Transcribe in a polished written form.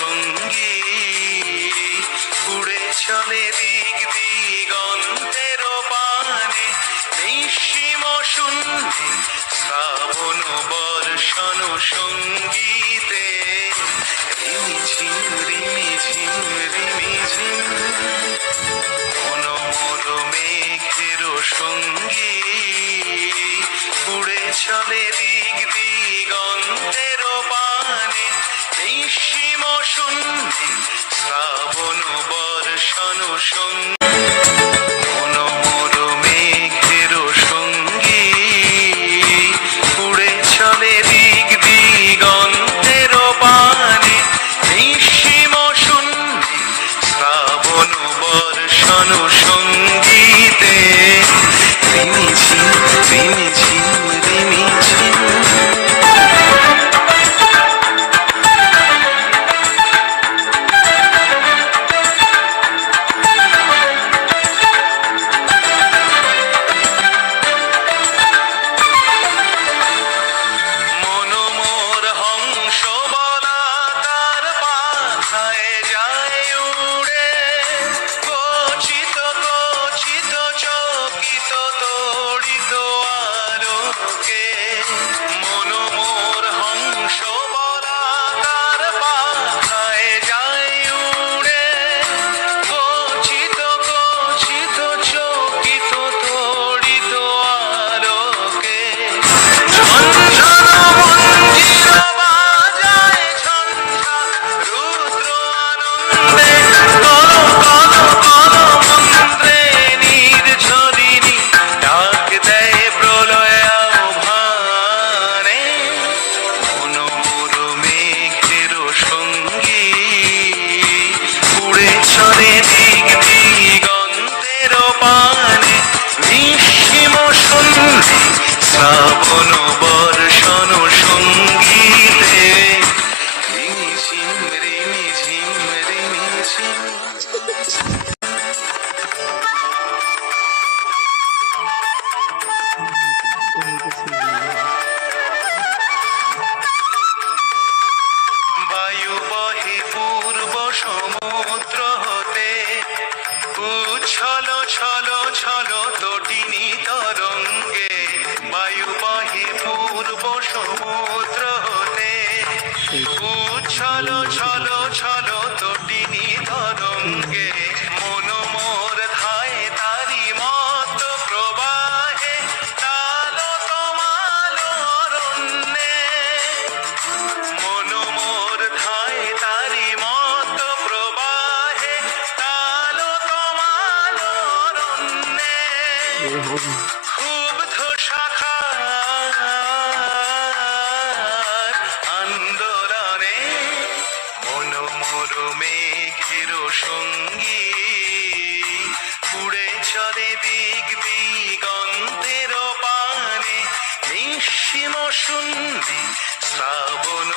সঙ্গী উড়ে চলে দিক দিগন্তের পানে নিঃসীম শূন্যে শ্রাবণ বর্ষণ সঙ্গীতে রিমিঝিম রিমিঝিম রিমিঝিম মনোমর মেঘের সঙ্গী উড়ে চলে দিক দিগন্তের পানে নিঃসীম শূন্যে শ্রাবণ বর্ষণ সঙ্গী মনোমর মেঘের সঙ্গী উড়ে চলে দিক দিগন্তের পানে নিঃসীম শূন্যে শ্রাবণ বর্ষণ সঙ্গীতে রিমিঝিম রিমিঝিম রিমিঝিম মনোমর হংস বলা তার পাথায় যায় উড়ে গচিত গচিত চকিত তড়িত আলোকে মনোমর হংস বলা তার পাথায় যায় উড়ে গচিত গচিত চকিত তড়িত আলোকে ঝনঝন মঞ্জির বাজায় ঝঞ্ঝা রুদ্র আনন্দে কল কল কল মন্ত্রে নির্ঝরিণী ডাক দেয় প্রলয় আহ্বানে মনোমর মেঘের সঙ্গী উড়ে চলে দিক দিগন্তের পানে নিঃসীম শূন্যে শ্রাবণ বর্ষণ সঙ্গীতে রিমিঝিম রিমিঝিম রিমিঝিম বায়ু বহে পূর্ব সমুদ্র হতে উচ্ছল ছল ছল তটিনী তরঙ্গে বায়ু বহে পূর্ব সমুদ্র হতে উচ্ছল ছল ছল তটিনী তরঙ্গে মনোমর ধায় তারি মত প্রবাহে তাল তমাল অরণ্যে মনোমর ধায় তারি মত প্রবাহে তাল তমাল অরণ্যে ক্ষুব্ধ শাখার আন্দোলনে মনোমর মেঘের সঙ্গী উড়ে চলে দিক দিগন্তের পানে নিঃসীম শূন্যে শ্রাবণ